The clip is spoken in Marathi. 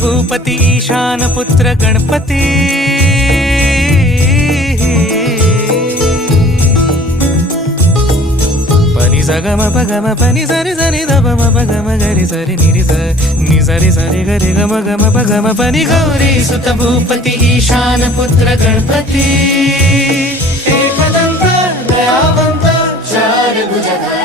भूपती ईशान पुत्र गणपती पनि सगम पगम पनि सरि सरि ध म पगम गरि सरि निरि स नि सरि सरि गरि गम गम पगम पनि गौरी सुत भूपती ईशान पुत्र गणपती एकदंत दयावंत चार भुजधारी